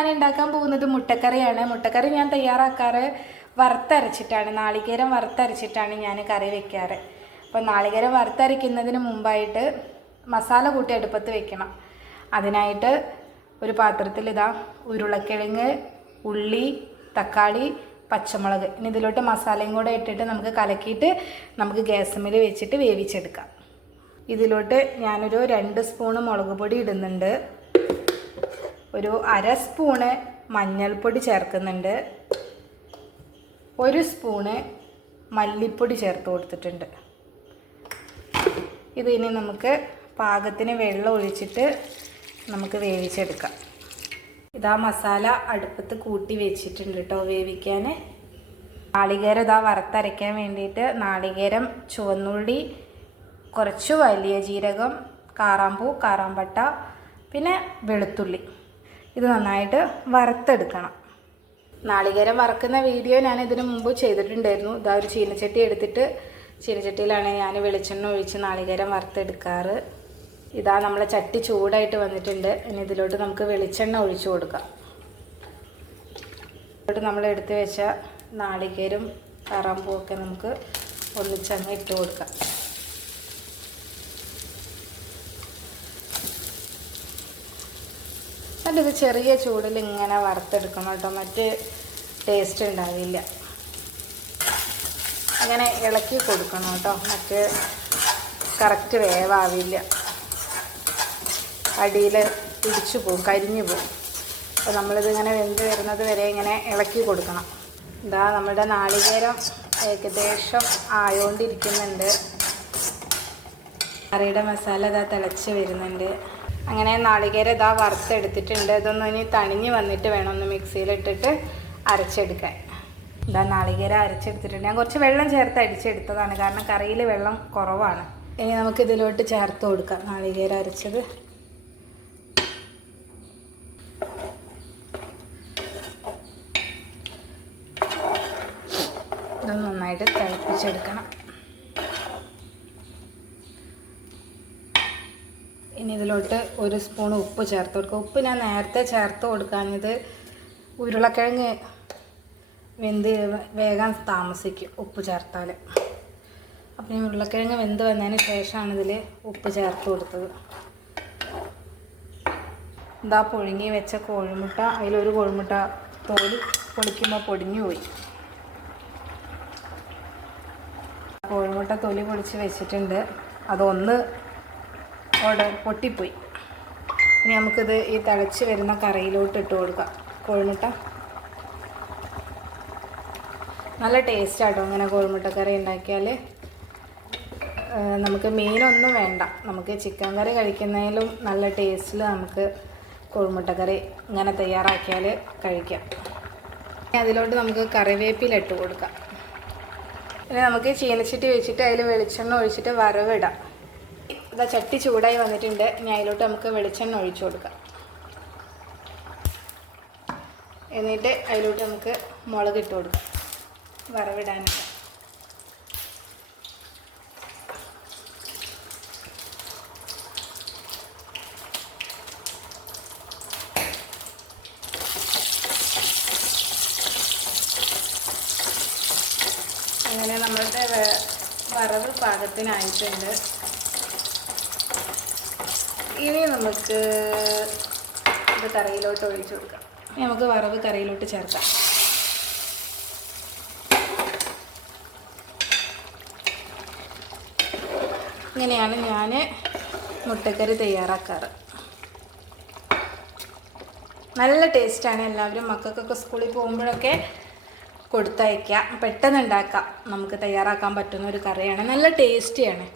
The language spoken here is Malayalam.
ഞാൻ ഉണ്ടാക്കാൻ പോകുന്നത് മുട്ടക്കറിയാണ്. മുട്ടക്കറി ഞാൻ തയ്യാറാക്കാറ് വറുത്തരച്ചിട്ടാണ്. നാളികേരം വറുത്തരച്ചിട്ടാണ് ഞാൻ കറി വെക്കാറ്. അപ്പോൾ നാളികേരം വറുത്തരയ്ക്കുന്നതിന് മുമ്പായിട്ട് മസാല കൂട്ടി അടുപ്പത്ത് വെക്കണം. അതിനായിട്ട് ഒരു പാത്രത്തിൽ ഇതാ ഉരുളക്കിഴങ്ങ് ഉള്ളി തക്കാളി പച്ചമുളക് ഇനി ഇതിലോട്ട് മസാലയും കൂടെ ഇട്ടിട്ട് നമുക്ക് കലക്കിയിട്ട് നമുക്ക് ഗ്യാസുമിൽ വെച്ചിട്ട് വേവിച്ചെടുക്കാം. ഇതിലോട്ട് ഞാനൊരു രണ്ട് സ്പൂണ് മുളക് പൊടി ഇടുന്നുണ്ട്. ഒരു അര സ്പൂണ് മഞ്ഞൾപ്പൊടി ചേർക്കുന്നുണ്ട്. ഒരു സ്പൂണ് മല്ലിപ്പൊടി ചേർത്ത് കൊടുത്തിട്ടുണ്ട്. ഇത് ഇനി നമുക്ക് പാകത്തിന് വെള്ളം ഒഴിച്ചിട്ട് നമുക്ക് വേവിച്ചെടുക്കാം. ഇതാ മസാല അടുപ്പത്ത് കൂട്ടി വെച്ചിട്ടുണ്ട് കേട്ടോ വേവിക്കാൻ. നാളികേരം ഇതാ വറുത്തരയ്ക്കാൻ വേണ്ടിയിട്ട് നാളികേരം ചുവന്നുള്ളി കുറച്ച് വലിയ ജീരകം കാറാമ്പൂ കാറാമ്പട്ട പിന്നെ വെളുത്തുള്ളി. ഇത് നന്നായിട്ട് വറുത്തെടുക്കണം. നാളികേരം വറക്കുന്ന വീഡിയോ ഞാൻ ഇതിനു മുമ്പ് ചെയ്തിട്ടുണ്ടായിരുന്നു. ഇതാ ഒരു ചീനച്ചട്ടി എടുത്തിട്ട് ചീനച്ചട്ടിയിലാണ് ഞാൻ വെളിച്ചെണ്ണ ഒഴിച്ച് നാളികേരം വറുത്തെടുക്കാറ്. ഇതാ നമ്മളെ ചട്ടി ചൂടായിട്ട് വന്നിട്ടുണ്ട്. ഇനി ഇതിലോട്ട് നമുക്ക് വെളിച്ചെണ്ണ ഒഴിച്ചു കൊടുക്കാം. ഇതിലോട്ട് നമ്മൾ എടുത്തു വെച്ച നാളികേരും കറമ്പുമൊക്കെ നമുക്ക് ഒന്നിച്ചങ്ങ് ഇട്ട് കൊടുക്കാം. എന്നിട്ട് ഇത് ചെറിയ ചൂടിൽ ഇങ്ങനെ വറുത്തെടുക്കണം കേട്ടോ. മറ്റ് ടേസ്റ്റ് ഉണ്ടാവില്ല. അങ്ങനെ ഇളക്കി കൊടുക്കണം കേട്ടോ. മറ്റ് കറക്റ്റ് വേവാവില്ല. അടിയിൽ പിടിച്ചു പോകും കരിഞ്ഞു പോകും അപ്പോൾ നമ്മളിതിങ്ങനെ വെന്ത് വരുന്നത് വരെ ഇങ്ങനെ ഇളക്കി കൊടുക്കണം. ഇതാ നമ്മുടെ നാളികേരം ഏകദേശം ആയോണ്ടിരിക്കുന്നുണ്ട്. കറിയുടെ മസാല ഇതാ തിളച്ച് വരുന്നുണ്ട്. അങ്ങനെ നാളികേര ഇതാ വറുത്തെടുത്തിട്ടുണ്ട്. ഇതൊന്നും ഇനി തണിഞ്ഞ് വന്നിട്ട് വേണം ഒന്ന് മിക്സിയിലിട്ടിട്ട് അരച്ചെടുക്കാൻ. ഇതാ നാളികേര അരച്ചെടുത്തിട്ടുണ്ട്. ഞാൻ കുറച്ച് വെള്ളം ചേർത്ത് അടിച്ചെടുത്തതാണ്. കാരണം കറിയിൽ വെള്ളം കുറവാണ്. ഇനി നമുക്ക് ഇതിലോട്ട് ചേർത്ത് കൊടുക്കാം. നാളികേര അരച്ചത്. ഇത് നന്നായിട്ട് തിളപ്പിച്ചെടുക്കണം. ഇനി ഇതിലോട്ട് ഒരു സ്പൂൺ ഉപ്പ് ചേർത്ത് കൊടുക്കുക. ഉപ്പ് ഞാൻ നേരത്തെ ചേർത്ത് കൊടുക്കാഞ്ഞത് ഉരുളക്കിഴങ്ങ് വെന്ത് വേഗം താമസിക്കും ഉപ്പ് ചേർത്താൽ അപ്പം ഈ ഉരുളക്കിഴങ്ങ് വെന്ത് വന്നതിന് ശേഷമാണ് ഇതിൽ ഉപ്പ് ചേർത്ത് കൊടുത്തത്. ഇതാ പുഴുങ്ങി വെച്ച കോഴിമുട്ട. അതിലൊരു കോഴിമുട്ട തോൽ പൊളിക്കുമ്പോൾ പൊടിഞ്ഞു പോയി. കോഴിമുട്ട തൊലി പൊളിച്ച് വെച്ചിട്ടുണ്ട്. അതൊന്ന് അവിടെ പൊട്ടിപ്പോയി. ഇനി നമുക്കിത് ഈ തിളച്ച് വരുന്ന കറിയിലോട്ട് ഇട്ട് കൊടുക്കാം. കോഴിമുട്ട. നല്ല ടേസ്റ്റ് ആട്ടോ അങ്ങനെ കോഴിമുട്ട കറി ഉണ്ടാക്കിയാൽ നമുക്ക് മീനൊന്നും വേണ്ട. നമുക്ക് ചിക്കൻ കറി കഴിക്കുന്നതിലും നല്ല ടേസ്റ്റിൽ നമുക്ക് കോഴിമുട്ട കറി ഇങ്ങനെ തയ്യാറാക്കിയാൽ കഴിക്കാം. അതിലോട്ട് നമുക്ക് കറിവേപ്പില ഇട്ട് കൊടുക്കാം. പിന്നെ നമുക്ക് ചീനച്ചട്ടി വെച്ചിട്ട് അതിൽ വെളിച്ചെണ്ണ ഒഴിച്ചിട്ട് വറവിടാം. ഇതാ ചട്ടി ചൂടായി വന്നിട്ടുണ്ട്. ഇനി അതിലോട്ട് നമുക്ക് വെളിച്ചെണ്ണ ഒഴിച്ചു കൊടുക്കാം. എന്നിട്ട് അതിലോട്ട് നമുക്ക് മുളക് ഇട്ട് കൊടുക്കാം. വറവിടാനായിട്ട്. അങ്ങനെ നമ്മളുടെ വറവ് പാകത്തിനായിട്ടുണ്ട്. ഇനി നമുക്ക് ഇത് കറിയിലോട്ട് ഒഴിച്ചു കൊടുക്കാം. ഇനി നമുക്ക് വറവ് കറിയിലോട്ട് ചേർക്കാം. ഇങ്ങനെയാണ് ഞാൻ മുട്ടക്കറി തയ്യാറാക്കാറ്. നല്ല ടേസ്റ്റാണ് എല്ലാവരും മക്കൾക്കൊക്കെ സ്കൂളിൽ പോകുമ്പോഴൊക്കെ കൊടുത്തയക്കാം പെട്ടെന്ന് ഉണ്ടാക്കാം. നമുക്ക് തയ്യാറാക്കാൻ പറ്റുന്ന ഒരു കറിയാണ്. നല്ല ടേസ്റ്റിയാണ്.